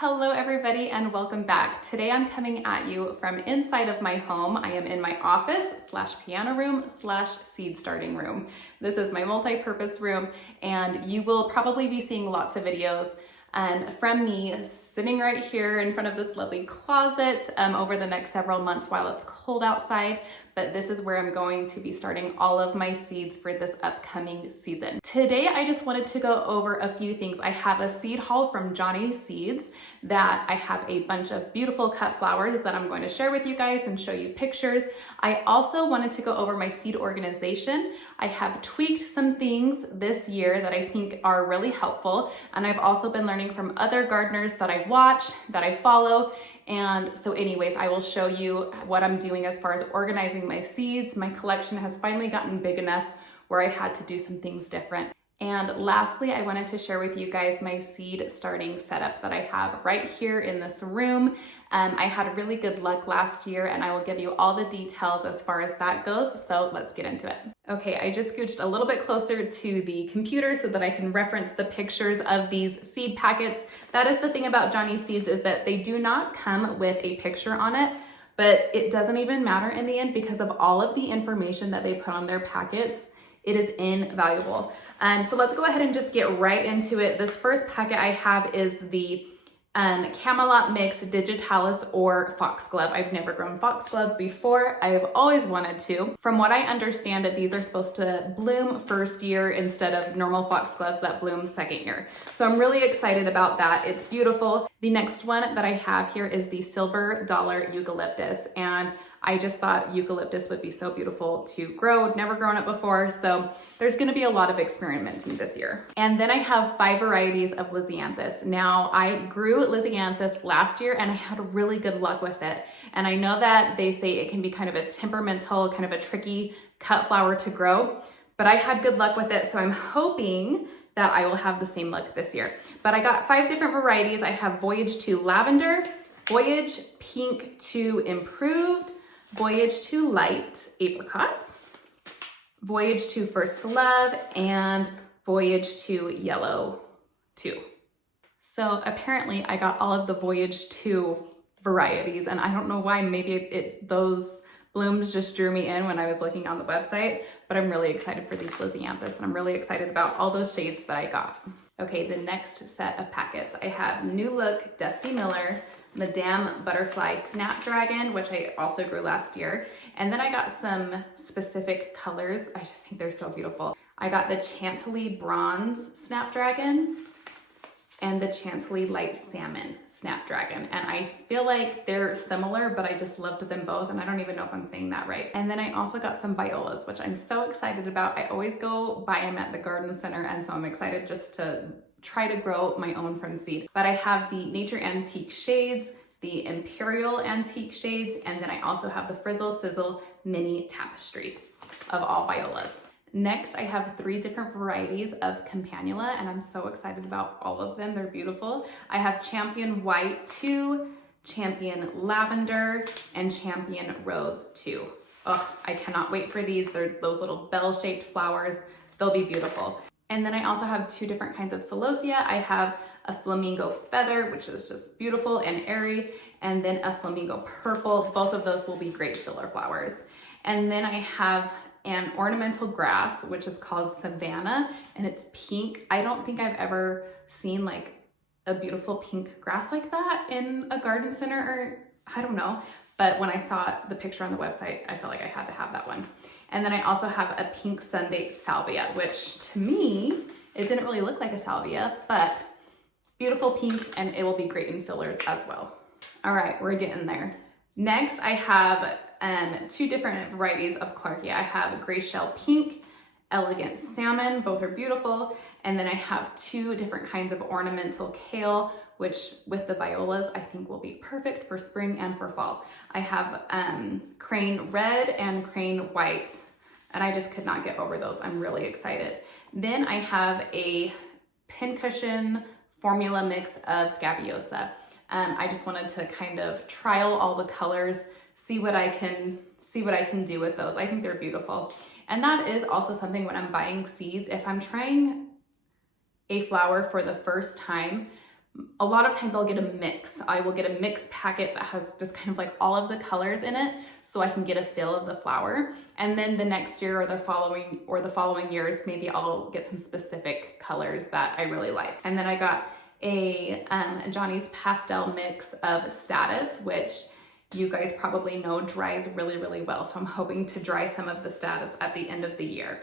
Hello everybody and welcome back. Today I'm coming at you from inside of my home. I am in my office slash piano room slash seed starting room. This is my multi-purpose room and you will probably be seeing lots of videos from me sitting right here in front of this lovely closet over the next several months while it's cold outside. But this is where I'm going to be starting all of my seeds for this upcoming season. Today, I just wanted to go over a few things. I have a seed haul from Johnny Seeds that I have a bunch of beautiful cut flowers that I'm going to share with you guys and show you pictures. I also wanted to go over my seed organization. I have tweaked some things this year that I think are really helpful. And I've also been learning from other gardeners that I watch, that I follow. And so anyways, I will show you what I'm doing as far as organizing my seeds. My collection has finally gotten big enough where I had to do some things different. And lastly, I wanted to share with you guys my seed starting setup that I have right here in this room. I had really good luck last year and I will give you all the details as far as that goes. So let's get into it. Okay, I just scooched a little bit closer to the computer so that I can reference the pictures of these seed packets. That is the thing about Johnny Seeds, is that they do not come with a picture on it, but it doesn't even matter in the end because of all of the information that they put on their packets. It is invaluable. So let's go ahead and just get right into it. This first packet I have is the Camelot Mix Digitalis or Foxglove. I've never grown foxglove before. I've always wanted to. From what I understand, these are supposed to bloom first year instead of normal foxgloves that bloom second year. So I'm really excited about that. It's beautiful. The next one that I have here is the Silver Dollar Eucalyptus, and I just thought eucalyptus would be so beautiful to grow. Never grown it before, so there's gonna be a lot of experimenting this year. And then I have 5 varieties of Lisianthus. Now, I grew Lisianthus last year and I had really good luck with it. And I know that they say it can be kind of a temperamental, kind of a tricky cut flower to grow, but I had good luck with it, so I'm hoping that I will have the same luck this year. But I got 5 different varieties. I have Voyage 2 Lavender, Voyage Pink 2 Improved, Voyage 2 Light Apricot, Voyage 2 First Love, and Voyage 2 Yellow 2. So apparently I got all of the Voyage 2 varieties, and I don't know why. Maybe those blooms just drew me in when I was looking on the website, but I'm really excited for these Lisianthus, and I'm really excited about all those shades that I got. Okay, the next set of packets. I have New Look Dusty Miller, Madame Butterfly Snapdragon, which I also grew last year. And then I got some specific colors. I just think they're so beautiful. I got the Chantilly Bronze Snapdragon and the Chantilly Light Salmon Snapdragon. And I feel like they're similar, but I just loved them both. And I don't even know if I'm saying that right. And then I also got some violas, which I'm so excited about. I always go buy them at the garden center. And so I'm excited just to try to grow my own from seed. But I have the Nature Antique Shades, the Imperial Antique Shades, and then I also have the Frizzle Sizzle Mini Tapestry of all violas. Next, I have 3 different varieties of Campanula, and I'm so excited about all of them. They're beautiful. I have Champion White 2, Champion Lavender, and Champion Rose 2. Oh, I cannot wait for these. They're those little bell-shaped flowers. They'll be beautiful. And then I also have 2 different kinds of celosia. I have a flamingo feather, which is just beautiful and airy, and then a flamingo purple. Both of those will be great filler flowers. And then I have an ornamental grass, which is called Savannah, and it's pink. I don't think I've ever seen like a beautiful pink grass like that in a garden center, or I don't know. But when I saw the picture on the website, I felt like I had to have that one. And then I also have a pink Sunday salvia, which to me, it didn't really look like a salvia, but beautiful pink, and it will be great in fillers as well. All right, we're getting there. Next, I have 2 different varieties of Clarkia. I have Gray Shell Pink, Elegant Salmon, both are beautiful. And then I have 2 different kinds of ornamental kale, which with the violas, I think will be perfect for spring and for fall. I have Crane Red and Crane White, and I just could not get over those. I'm really excited. Then I have a pincushion formula mix of Scabiosa. I just wanted to kind of trial all the colors, see what I can do with those. I think they're beautiful. And that is also something when I'm buying seeds, if I'm trying a flower for the first time, a lot of times I'll get a mix. I will get a mix packet that has just kind of like all of the colors in it so I can get a feel of the flower. And then the next year or the following years, maybe I'll get some specific colors that I really like. And then I got a Johnny's Pastel mix of Status, which you guys probably know dries really, really well. So I'm hoping to dry some of the Status at the end of the year.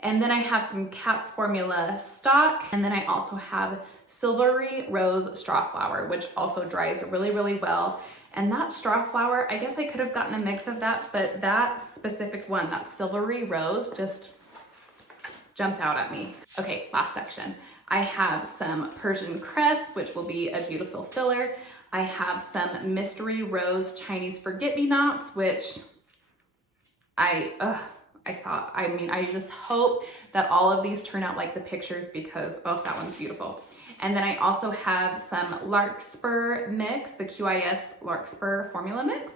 And then I have some Cat's Formula stock. And then I also have Silvery Rose Straw Flower, which also dries really, really well. And that straw flower, I guess I could have gotten a mix of that, but that specific one, that Silvery Rose, just jumped out at me. Okay, last section. I have some Persian Cress, which will be a beautiful filler. I have some Mystery Rose Chinese Forget-Me-Nots, which I just hope that all of these turn out like the pictures because, oh, that one's beautiful. And then I also have some Larkspur mix, the QIS Larkspur formula mix.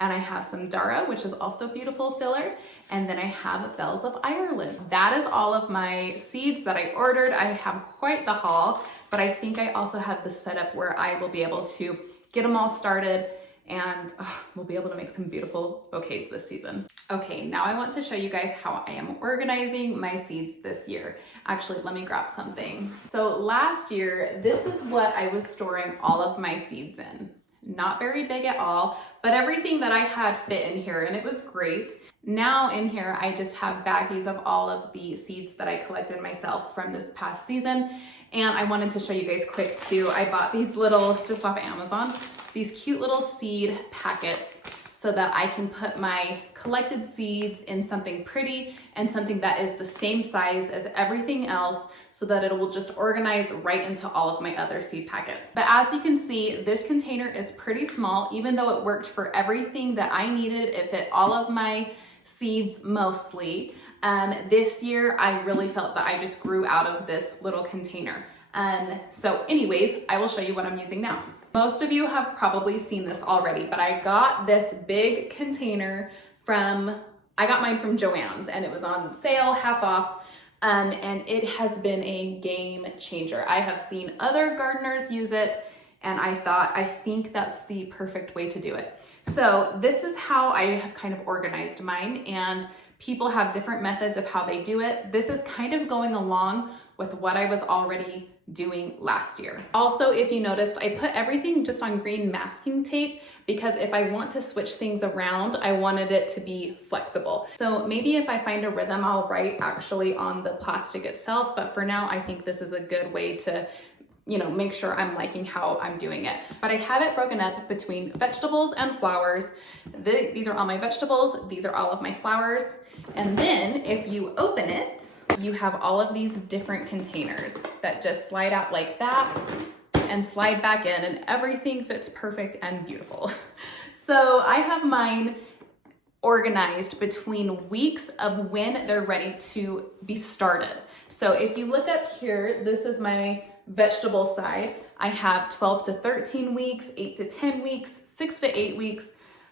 And I have some Dara, which is also beautiful filler. And then I have Bells of Ireland. That is all of my seeds that I ordered. I have quite the haul, but I think I also have the setup where I will be able to get them all started and we'll be able to make some beautiful bouquets this season. Okay, now I want to show you guys how I am organizing my seeds this year. Actually, let me grab something. So last year, this is what I was storing all of my seeds in. Not very big at all, but everything that I had fit in here and it was great. Now in here, I just have baggies of all of the seeds that I collected myself from this past season. And I wanted to show you guys quick too. I bought these little, just off Amazon, these cute little seed packets so that I can put my collected seeds in something pretty and something that is the same size as everything else so that it will just organize right into all of my other seed packets. But as you can see, this container is pretty small, even though it worked for everything that I needed. It fit all of my seeds mostly. This year, I really felt that I just grew out of this little container. So anyways, I will show you what I'm using now. Most of you have probably seen this already, but I got this big container I got mine from Joann's and it was on sale, half off, and it has been a game changer. I have seen other gardeners use it and I think that's the perfect way to do it. So this is how I have kind of organized mine, and people have different methods of how they do it. This is kind of going along with what I was already doing last year. Also, if you noticed, I put everything just on green masking tape because if I want to switch things around, I wanted it to be flexible. So maybe if I find a rhythm, I'll write actually on the plastic itself. But for now, I think this is a good way to make sure I'm liking how I'm doing it. But I have it broken up between vegetables and flowers. These are all my vegetables. These are all of my flowers. And then if you open it, you have all of these different containers that just slide out like that and slide back in, and everything fits perfect and beautiful. So I have mine organized between weeks of when they're ready to be started. So if you look up here, this is my vegetable side. I have 12 to 13 weeks, 8 to 10 weeks, 6 to 8 weeks,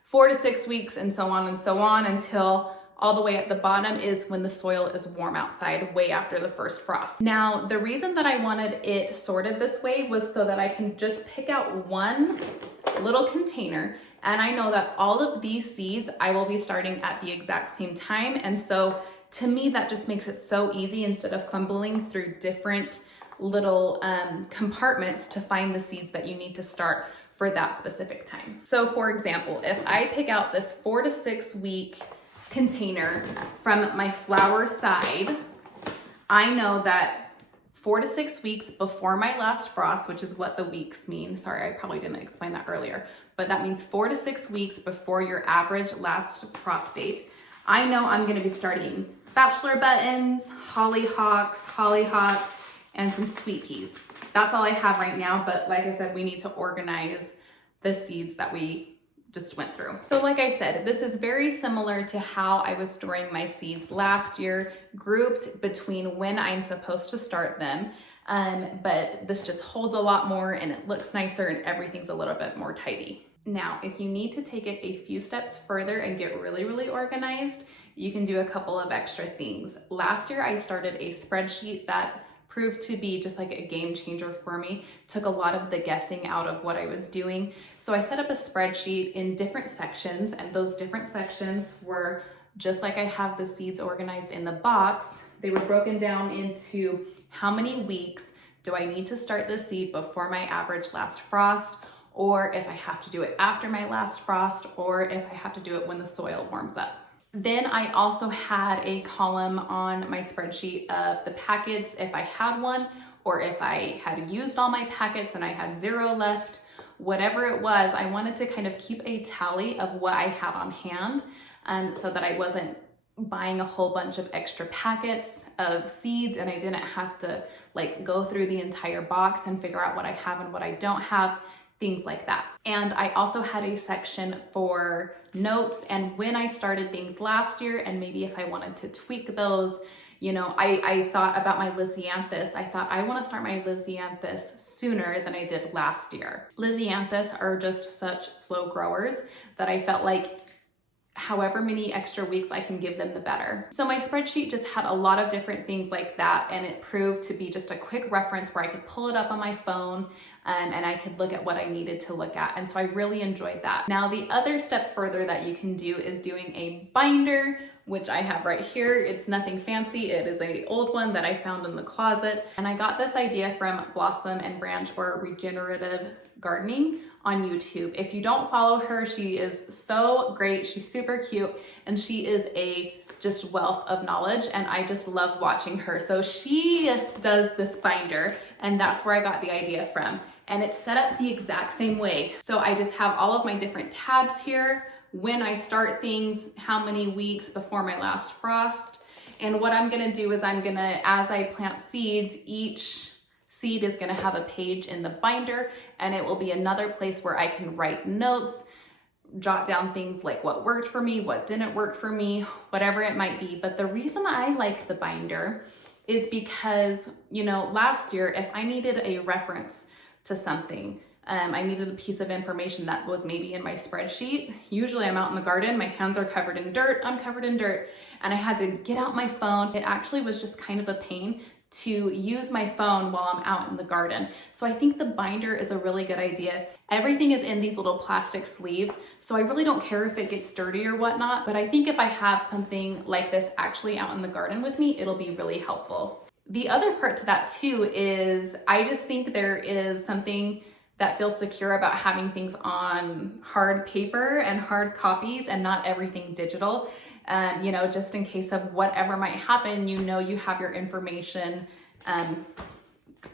4 to 6 weeks, and so on until all the way at the bottom is when the soil is warm outside, way after the first frost. Now, the reason that I wanted it sorted this way was so that I can just pick out one little container, and I know that all of these seeds I will be starting at the exact same time. And so to me, that just makes it so easy instead of fumbling through different little compartments to find the seeds that you need to start for that specific time. So for example, if I pick out this 4 to 6 week container from my flower side, I know that 4 to 6 weeks before my last frost, which is what the weeks mean. Sorry, I probably didn't explain that earlier, but that means 4 to 6 weeks before your average last frost date. I know I'm gonna be starting bachelor buttons, hollyhocks, and some sweet peas. That's all I have right now, but like I said, we need to organize the seeds that we just went through. So like I said, this is very similar to how I was storing my seeds last year, grouped between when I'm supposed to start them. But this just holds a lot more and it looks nicer and everything's a little bit more tidy. Now, if you need to take it a few steps further and get really, really organized, you can do a couple of extra things. Last year, I started a spreadsheet that proved to be just like a game changer for me. Took a lot of the guessing out of what I was doing. So I set up a spreadsheet in different sections, and those different sections were just like I have the seeds organized in the box. They were broken down into how many weeks do I need to start the seed before my average last frost, or if I have to do it after my last frost, or if I have to do it when the soil warms up. Then I also had a column on my spreadsheet of the packets if I had one, or if I had used all my packets and I had 0 left, whatever it was, I wanted to kind of keep a tally of what I had on hand, so that I wasn't buying a whole bunch of extra packets of seeds and I didn't have to like go through the entire box and figure out what I have and what I don't have, things like that. And I also had a section for notes and when I started things last year and maybe if I wanted to tweak those. You know, I thought about my Lisianthus. I thought I want to start my Lisianthus sooner than I did last year. Lisianthus are just such slow growers that I felt like however many extra weeks I can give them, the better. So my spreadsheet just had a lot of different things like that, and it proved to be just a quick reference where I could pull it up on my phone and I could look at what I needed to look at. And so I really enjoyed that. Now the other step further that you can do is doing a binder, which I have right here. It's nothing fancy. It is an old one that I found in the closet. And I got this idea from Blossom and Branch, or Regenerative Gardening, on YouTube. If you don't follow her, she is so great. She's super cute and she is a just wealth of knowledge and I just love watching her. So she does this binder and that's where I got the idea from. And it's set up the exact same way. So I just have all of my different tabs here, when I start things, how many weeks before my last frost. And what I'm gonna do is as I plant seeds, each seed is gonna have a page in the binder and it will be another place where I can write notes, jot down things like what worked for me, what didn't work for me, whatever it might be. But the reason I like the binder is because, you know, last year, if I needed a reference to something, I needed a piece of information that was maybe in my spreadsheet. Usually I'm out in the garden, my hands are covered in dirt, I'm covered in dirt, and I had to get out my phone. It actually was just kind of a pain to use my phone while I'm out in the garden. So I think the binder is a really good idea. Everything is in these little plastic sleeves, so I really don't care if it gets dirty or whatnot, but I think if I have something like this actually out in the garden with me, it'll be really helpful. The other part to that too is I just think there is something that feels secure about having things on hard paper and hard copies and not everything digital. You know, just in case of whatever might happen, you know, you have your information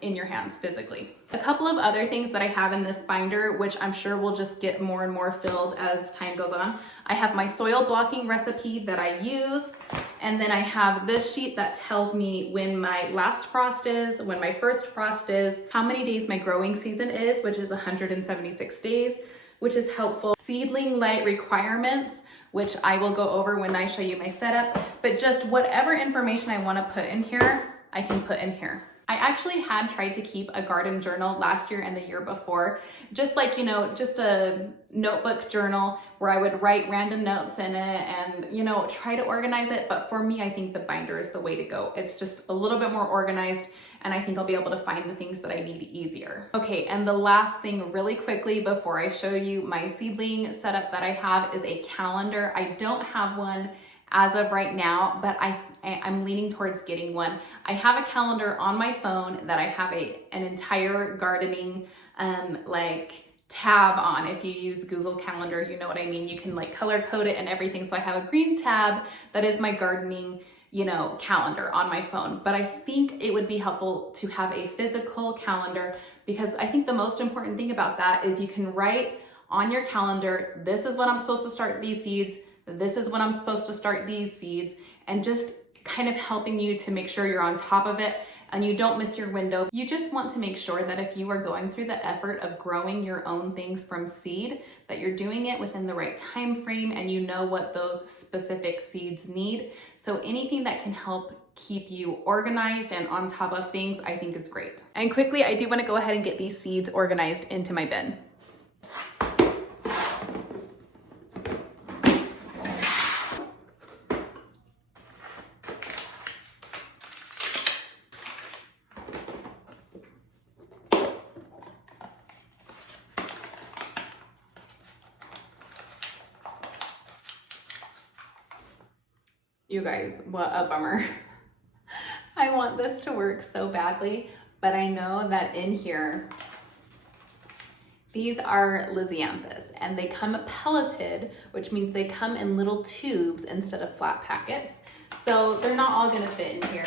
in your hands physically. A couple of other things that I have in this binder, which I'm sure will just get more and more filled as time goes on. I have my soil blocking recipe that I use. And then I have this sheet that tells me when my last frost is, when my first frost is, how many days my growing season is, which is 176 days, which is helpful. Seedling light requirements, which I will go over when I show you my setup, but just whatever information I want to put in here, I can put in here. I actually had tried to keep a garden journal last year and the year before, just like, you know, just a notebook journal where I would write random notes in it and, you know, try to organize it. But for me, I think the binder is the way to go. It's just a little bit more organized and I think I'll be able to find the things that I need easier. Okay, and the last thing really quickly before I show you my seedling setup that I have is a calendar. I don't have one as of right now, but I'm leaning towards getting one. I have a calendar on my phone that I have an entire gardening like tab on. If you use Google Calendar, you know what I mean. You can like color code it and everything. So I have a green tab that is my gardening, you know, calendar on my phone. But I think it would be helpful to have a physical calendar because I think the most important thing about that is you can write on your calendar, this is when I'm supposed to start these seeds, this is when I'm supposed to start these seeds, and just kind of helping you to make sure you're on top of it and you don't miss your window. You just want to make sure that if you are going through the effort of growing your own things from seed, that you're doing it within the right time frame and you know what those specific seeds need. So anything that can help keep you organized and on top of things, I think is great. And quickly, I do want to go ahead and get these seeds organized into my bin. You guys, what a bummer. I want this to work so badly, but I know that in here, these are Lisianthus, and they come pelleted, which means they come in little tubes instead of flat packets. So they're not all gonna fit in here,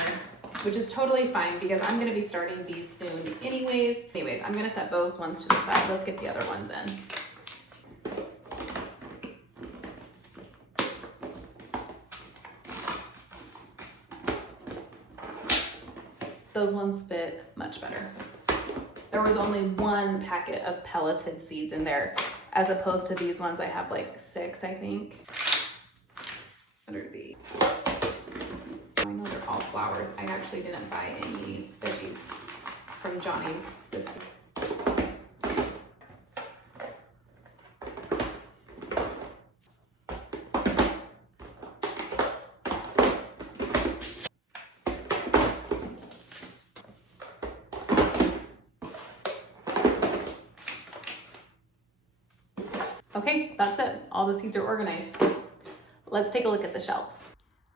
which is totally fine because I'm gonna be starting these soon anyways. Anyways, I'm gonna set those ones to the side. Let's get the other ones in. Those ones fit much better. There was only one packet of pelleted seeds in there, as opposed to these ones. I have like 6, I think. What are these? I know they're all flowers. I actually didn't buy any veggies from Johnny's. This is okay, that's it. All the seeds are organized. Let's take a look at the shelves.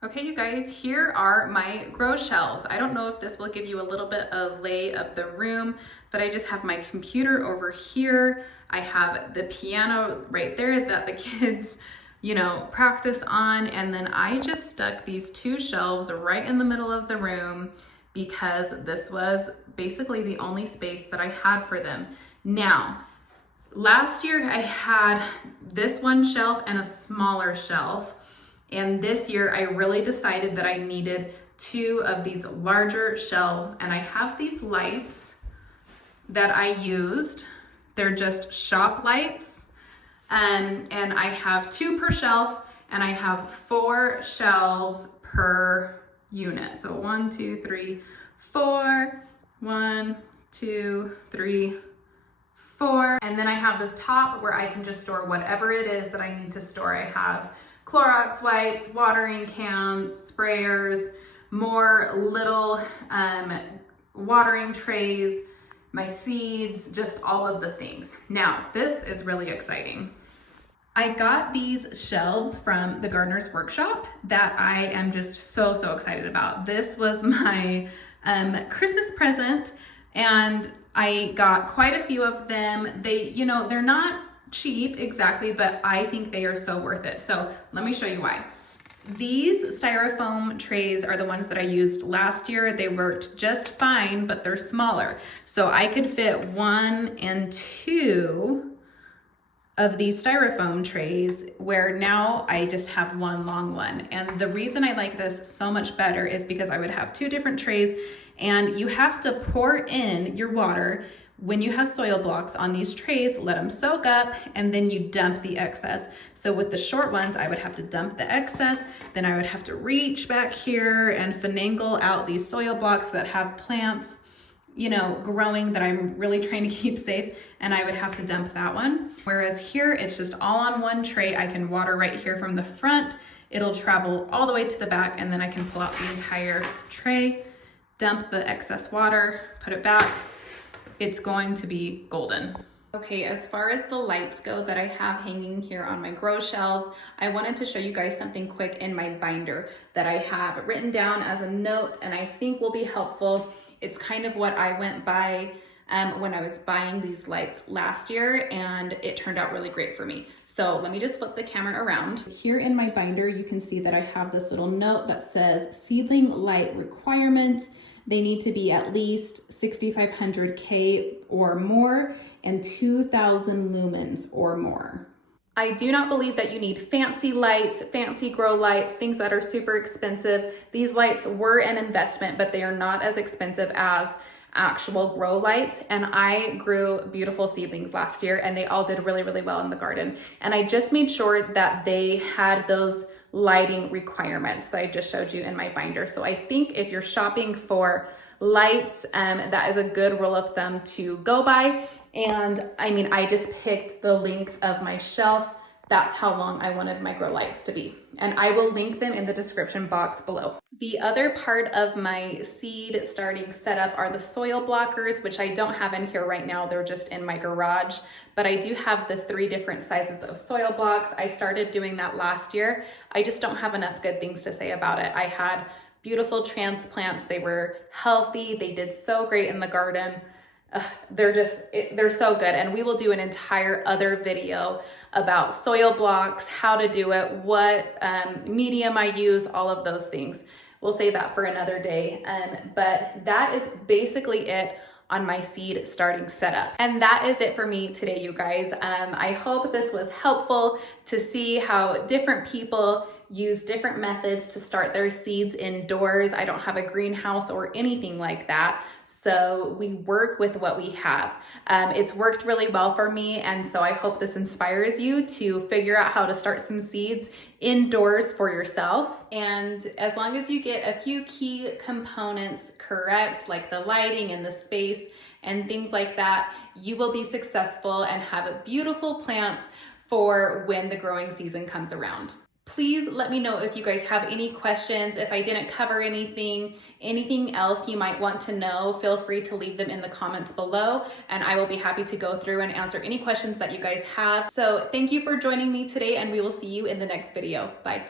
Okay, you guys, here are my grow shelves. I don't know if this will give you a little bit of lay of the room, but I just have my computer over here. I have the piano right there that the kids, you know, practice on. And then I just stuck these 2 shelves right in the middle of the room because this was basically the only space that I had for them. Now, last year I had this one shelf and a smaller shelf. And this year I really decided that I needed 2 of these larger shelves, and I have these lights that I used. They're just shop lights, and I have 2 per shelf, and I have 4 shelves per unit. So 1, 2, 3, 4, 1, 2, 3, 4. And then I have this top where I can just store whatever it is that I need to store. I have Clorox wipes, watering cans, sprayers, more little watering trays, my seeds, just all of the things. Now, this is really exciting. I got these shelves from the Gardener's Workshop that I am just so excited about. This was my Christmas present, and I got quite a few of them. They, you know, they're not cheap exactly, but I think they are so worth it. So let me show you why. These styrofoam trays are the ones that I used last year. They worked just fine, but they're smaller. So I could fit 1 and 2 of these styrofoam trays, where now I just have 1 long one. And the reason I like this so much better is because I would have 2 different trays, and you have to pour in your water. When you have soil blocks on these trays, let them soak up, and then you dump the excess. So with the short ones, I would have to dump the excess, then I would have to reach back here and finagle out these soil blocks that have plants, you know, growing that I'm really trying to keep safe, and I would have to dump that one. Whereas here, it's just all on one tray. I can water right here from the front. It'll travel all the way to the back, and then I can pull out the entire tray, dump the excess water, put it back. It's going to be golden. Okay, as far as the lights go that I have hanging here on my grow shelves, I wanted to show you guys something quick in my binder that I have written down as a note, and I think will be helpful. It's kind of what I went by when I was buying these lights last year, and it turned out really great for me. So let me just flip the camera around. Here in my binder, you can see that I have this little note that says seedling light requirements. They need to be at least 6,500 K or more and 2,000 lumens or more. I do not believe that you need fancy lights, fancy grow lights, things that are super expensive. These lights were an investment, but they are not as expensive as actual grow lights. And I grew beautiful seedlings last year, and they all did really well in the garden. And I just made sure that they had those lighting requirements that I just showed you in my binder. So I think if you're shopping for lights, that is a good rule of thumb to go by. And I mean, I just picked the length of my shelf That's how long I wanted my grow lights to be. And I will link them in the description box below. The other part of my seed starting setup are the soil blockers, which I don't have in here right now. They're just in my garage, but I do have the 3 different sizes of soil blocks. I started doing that last year. I just don't have enough good things to say about it. I had beautiful transplants. They were healthy. They did so great in the garden. They're so good. And we will do an entire other video about soil blocks, how to do it, what medium I use, all of those things. We'll save that for another day. But that is basically it on my seed starting setup. And that is it for me today, you guys. I hope this was helpful to see how different people use different methods to start their seeds indoors. I don't have a greenhouse or anything like that, so we work with what we have. It's worked really well for me, and so I hope this inspires you to figure out how to start some seeds indoors for yourself. And as long as you get a few key components correct, like the lighting and the space and things like that, you will be successful and have beautiful plants for when the growing season comes around. Please let me know if you guys have any questions, if I didn't cover anything else you might want to know. Feel free to leave them in the comments below, and I will be happy to go through and answer any questions that you guys have. So thank you for joining me today, and we will see you in the next video. Bye.